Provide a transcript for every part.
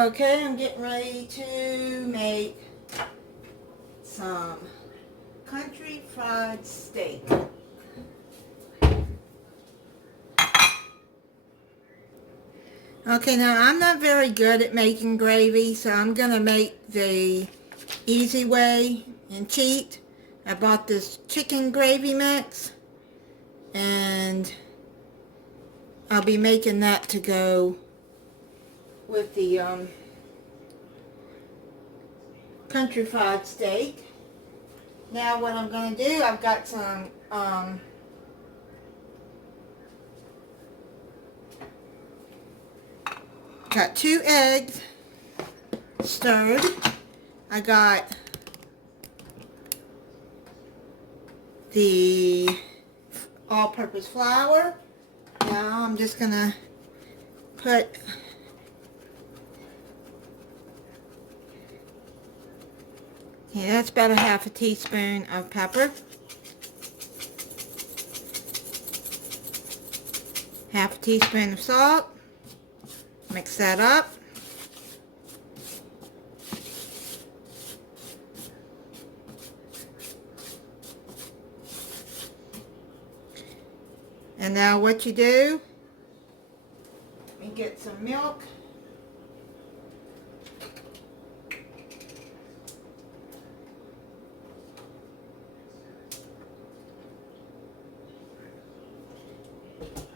Okay, I'm getting ready to make some country fried steak. Okay, now I'm not very good at making gravy, so I'm going to make the easy way and cheat. I bought this chicken gravy mix, and I'll be making that to go with the country fried steak. Now what I'm going to do, I've got some got 2 eggs stirred. I got the all-purpose flour. Now I'm just going to put that's about a half a teaspoon of pepper, half a teaspoon of salt. Mix that up. And now what you do, let me get some milk.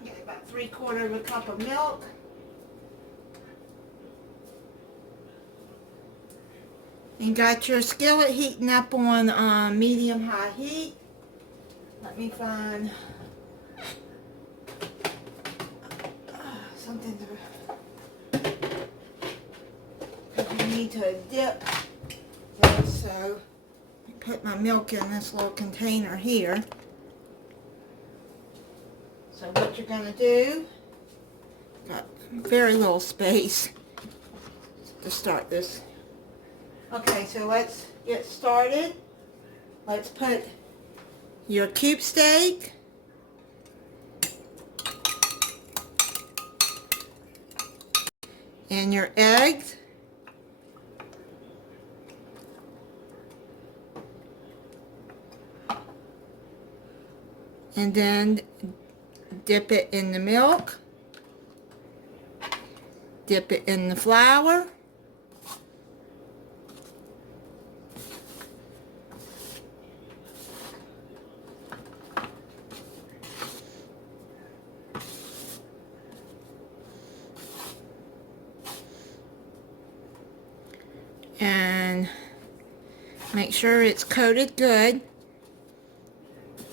Get about 3/4 of a cup of milk. And got your skillet heating up on medium-high heat. Let me find something to need to dip this, so I put my milk in this little container here. So what you're going to do, got very little space to start this. Okay, so let's get started. Let's put your cube steak, and your eggs, and then dip it in the milk, dip it in the flour, and make sure it's coated good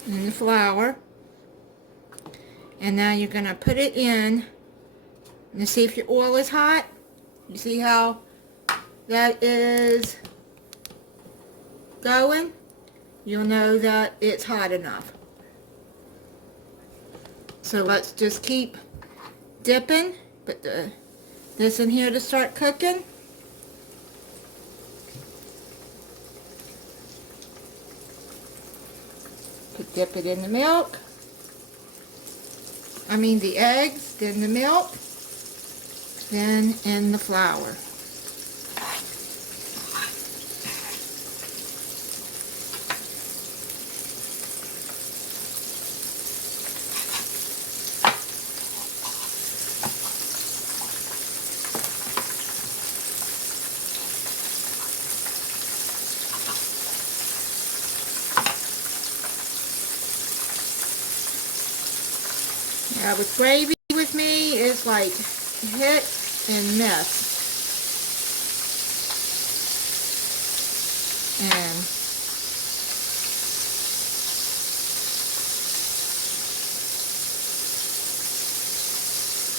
in the flour. And now you're going to put it in and see if your oil is hot. You see how that is going? You'll know that it's hot enough. So let's just keep dipping. Put this in here to start cooking. Dip it in the milk. I mean the eggs, then the milk, then in the flour. Now with gravy with me, it's like hit and miss. And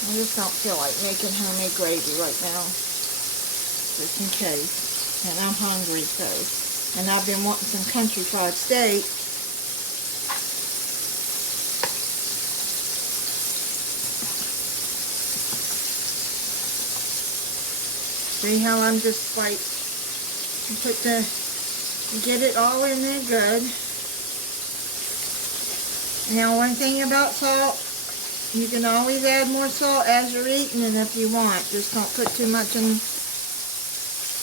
I just don't feel like making homemade gravy right now, just in case. And I'm hungry, so. And I've been wanting some country fried steak. See how I'm just like, get it all in there good. Now one thing about salt, you can always add more salt as you're eating it if you want. Just don't put too much in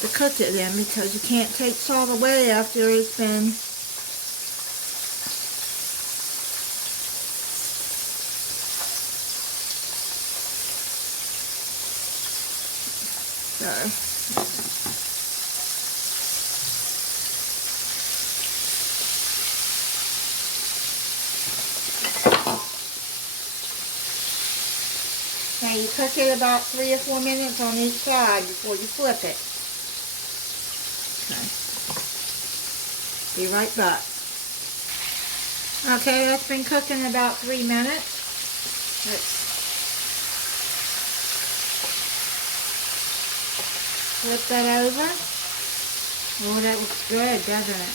to cook it in, because you can't take salt away after it's been now you cook it about 3 or 4 minutes on each side before you flip it. Okay. Be right back. Okay, that's been cooking about 3 minutes. Let's flip that over. Oh, that looks good, doesn't it?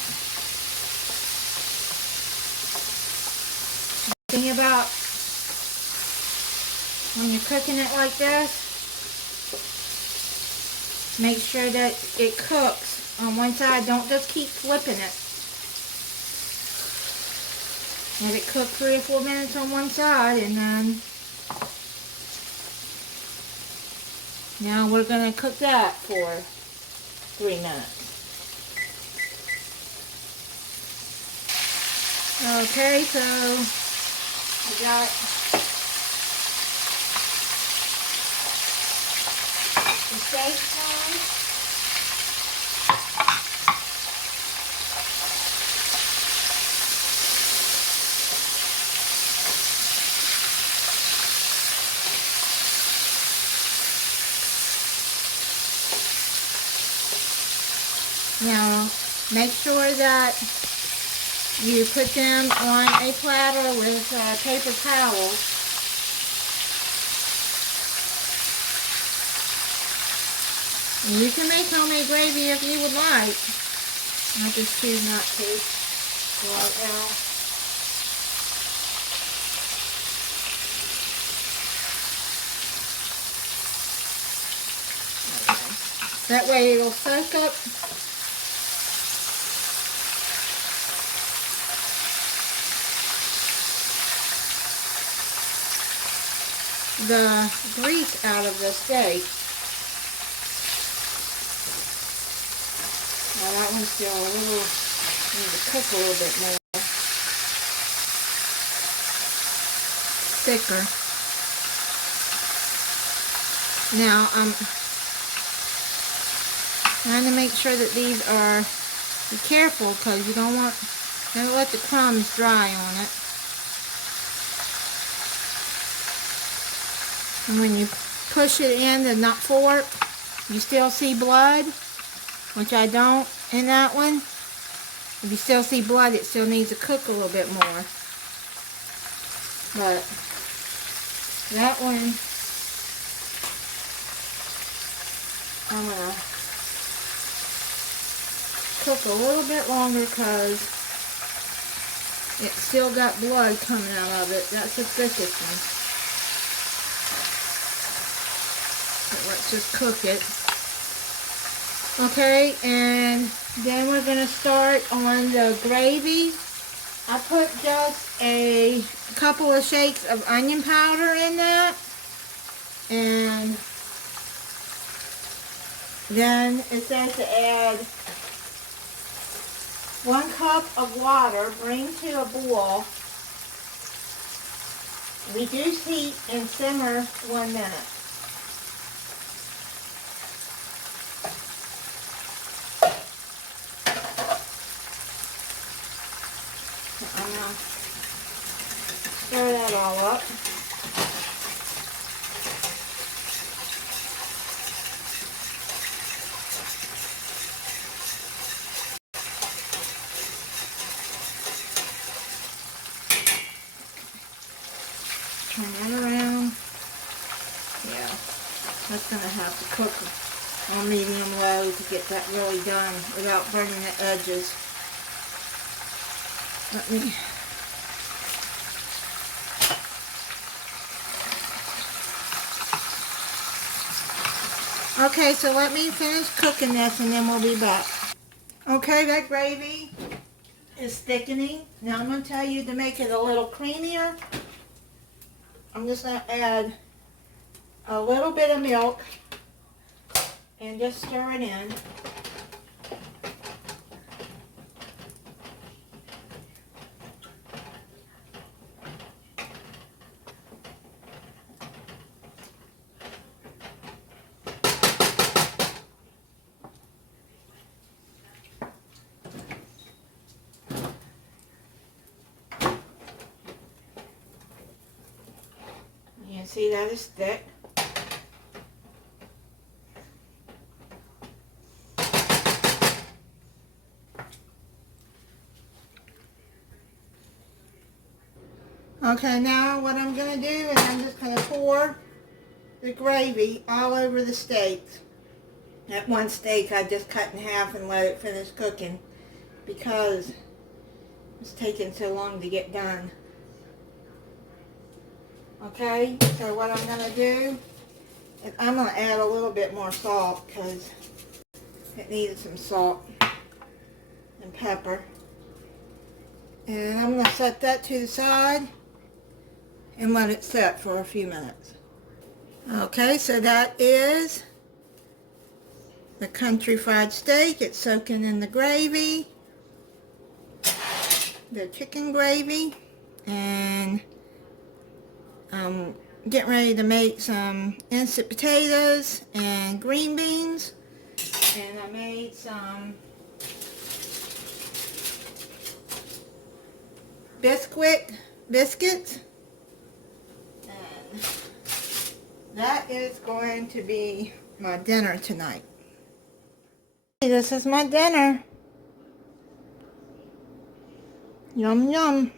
The thing about when you're cooking it like this, make sure that it cooks on one side. Don't just keep flipping it. Let it cook 3 or 4 minutes on one side, and then now we're going to cook that for 3 minutes. Okay, so we got the steak done. Now, make sure that you put them on a platter with paper towels. And you can make homemade gravy if you would like. I just choose not to right now. Okay. That way it'll soak up the grease out of the steak. Now that one's still a little, need to cook a little bit more. Thicker. Now I'm trying to make sure that these are, be careful because you don't let the crumbs dry on it. And when you push it in the nut fork, you still see blood, which I don't in that one. If you still see blood, it still needs to cook a little bit more. But that one, I'm going to cook a little bit longer because it's still got blood coming out of it. That's the thickest one. So let's just cook it. Okay, and then we're going to start on the gravy. I put just a couple of shakes of onion powder in that. And then it says to add 1 cup of water, bring to a boil. Reduce heat and simmer 1 minute. I'm going to stir that all up. Turn that around. Yeah, that's going to have to cook on medium low to get that really done without burning the edges. Let me Okay, so let me finish cooking this and then we'll be back. Okay, that gravy is thickening. Now I'm going to tell you to make it a little creamier. I'm just going to add a little bit of milk and just stir it in. You see that is thick. Okay, now what I'm going to do is I'm just going to pour the gravy all over the steaks. That one steak I just cut in half and let it finish cooking because it's taking so long to get done. Okay, so what I'm going to do is I'm going to add a little bit more salt because it needed some salt and pepper. And I'm going to set that to the side and let it set for a few minutes. Okay, so that is the country fried steak. It's soaking in the gravy, the chicken gravy, and I'm getting ready to make some instant potatoes and green beans, and I made some biscuits. That is going to be my dinner tonight. This is my dinner. Yum, yum.